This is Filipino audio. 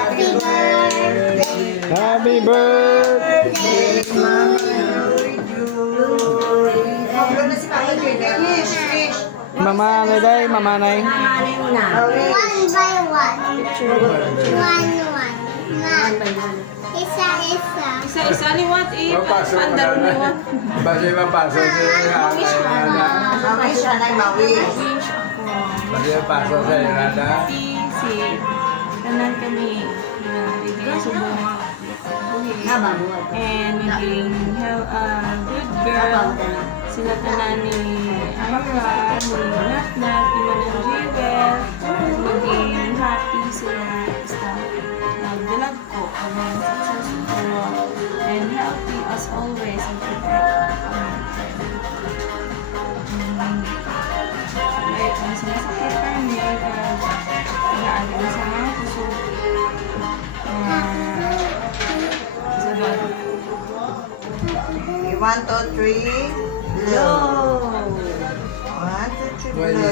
Happy birthday. Happy birthday. Mablo na si Papa Joy. Finish. Mamanay day, mamanay. Mamanay mo na. One by one. One. Isa. Isa-isa ni what? Mapasok ka Andaro na. ni what? Basi mapasok sa Irana. Mawis siya na mawis. Wish ako. Basi mapasok sa Irana. Si tanan kami na ibigay sa bunga. And naging good girl. Sila tanan ni Ira, ni Natnat, ni Manang Jewel. Maging happy sila sa nagdalag ko. And successful and healthy as always. And protect our ang sinasakit kami nag-aalim sa mga puso. Okay, 1, 2, 3. Blow. 1, 2, 3. Blow.